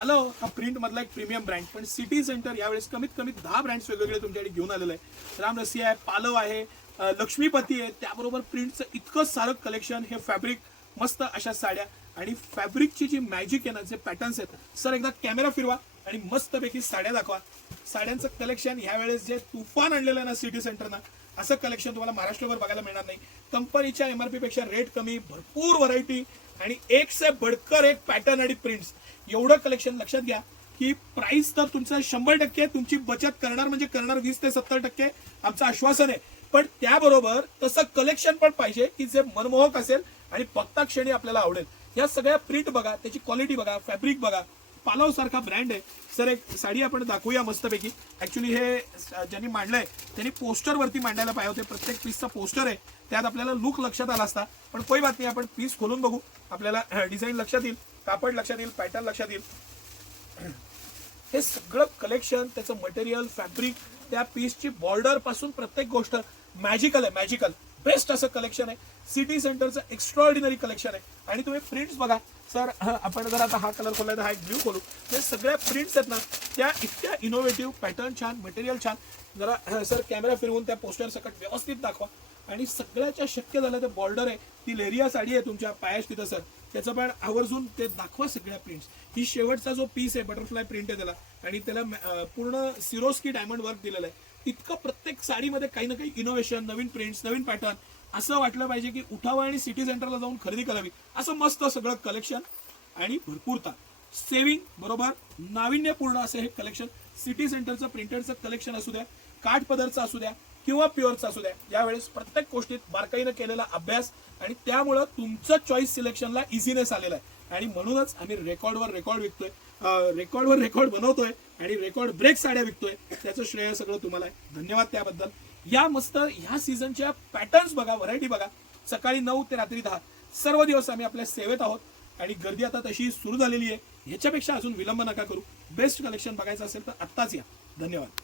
Hello, हा print मधला एक प्रीमियम ब्रँड, पण सिटी सेंटर यावेळेस कमीत कमी 10 ब्रँड्स वेगवेगळे तुमच्याकडे घेऊन आलेले आहे. रामरसी आहे, पालव आहे, लक्ष्मीपती आहे, त्याबरोबर प्रिंटचं इतकं सारं कलेक्शन, हे फॅब्रिक, मस्त अशा साड्या आणि फॅब्रिकची जी मॅजिक आहे ना, जे पॅटर्न्स आहेत सर, एकदा कॅमेरा फिरवा आणि मस्तपैकी साड्या दाखवा. साड्यांचं कलेक्शन ह्यावेळेस जे तुफान आणलेलं आहे ना सिटी सेंटरनं, असं कलेक्शन तुम्हाला महाराष्ट्रभर बघायला मिळणार नाही. कंपनीच्या एमआरपी पेक्षा रेट कमी, भरपूर व्हरायटी आणि एक से बडकर एक पॅटर्न आणि प्रिंट्स. एवढं कलेक्शन लक्षात घ्या की प्राइस तर तुमचं 100%, तुमची बचत करणार म्हणजे करणार 20 ते 70%, आमचं आश्वासन आहे. पण त्याबरोबर तसं कलेक्शन पण पाहिजे की जे मनमोहक असेल आणि बघता क्षणी आपल्याला आवडेल. या सगळ्या प्रिंट बघा, त्याची क्वालिटी बघा, फॅब्रिक बघा. पालव सारखा ब्रँड आहे सर. एक साडी आपण दाखवूया मस्तपैकी. ऍक्च्युली हे ज्यांनी मांडलंय त्यांनी पोस्टर वरती मांडायला पाहिजे होते. प्रत्येक पीसचा पोस्टर आहे, त्यात आपल्याला लुक लक्षात आला असता, पण कोई बात नाही. आपण पीस खोलून बघू, आपल्याला डिझाईन लक्षात येईल, कापड लक्षात येईल, पॅटर्न लक्षात येईल. हे सगळं कलेक्शन, त्याचं मटेरियल, फॅब्रिक, त्या पीसची बॉर्डर पासून प्रत्येक गोष्ट मॅजिकल आहे. मॅजिकल बेस्ट असं कलेक्शन आहे. सिटी सेंटरचं एक्स्ट्रॉर्डिनरी कलेक्शन आहे. आणि तुम्ही प्रिंट्स बघा सर. आपण जर आता हा कलर खोललाय तर हा एक ब्ल्यू खोलू. हे सगळ्या प्रिंट्स आहेत ना, त्या इतक्या इनोव्हेटिव्ह, पॅटर्न छान, मटेरियल छान. जरा सर कॅमेरा फिरवून त्या पोस्टर सकट व्यवस्थित दाखवा. आणि सगळ्याच्या शक्य झालं ते बॉर्डर आहे, ती लेरिया साडी आहे तुमच्या पायाश तिथं सर, त्याचं पण आवर्जून ते दाखवा सगळ्या प्रिंट्स. ही शेवटचा जो पीस आहे, बटरफ्लाय प्रिंट आहे त्याला, आणि त्याला पूर्ण सिरोस्की डायमंड वर्क दिलेलं आहे. इतकं प्रत्येक साडीमध्ये काही ना काही इनोव्हेशन, नवीन प्रिंट्स, नवीन पॅटर्न. असं वाटलं पाहिजे की उठावं आणि सिटी सेंटरला जाऊन खरेदी करावी. असं मस्त सगळं कलेक्शन आणि भरपूरता, सेविंग बरोबर नाविन्यपूर्ण असं हे कलेक्शन. सिटी सेंटरचं प्रिंटेडचं कलेक्शन असू द्या, काठ पदरचं असू द्या किंवा प्युअरचं असू द्या, यावेळेस प्रत्येक गोष्टीत बारकाईनं केलेला अभ्यास आणि त्यामुळं तुमचं चॉईस सिलेक्शनला इझिनेस आलेला आहे. आणि म्हणूनच आम्ही रेकॉर्डवर रेकॉर्ड विकतोय, रेकॉर्डवर रेकॉर्ड बनवतोय आणि रेकॉर्ड ब्रेक साड्या विकतोय. त्याचं श्रेय सगळं तुम्हाला आहे. धन्यवाद त्याबद्दल. या मस्त ह्या सीझनच्या पॅटर्न्स बघा, व्हरायटी बघा. सकाळी 9 ते रात्री 10 सर्व दिवस आम्ही आपल्या सेवेत आहोत. आणि गर्दी आता तशी सुरू झालेली आहे. ह्याच्यापेक्षा अजून विलंब नका करू. बेस्ट कलेक्शन बघायचं असेल तर आत्ताच या. धन्यवाद.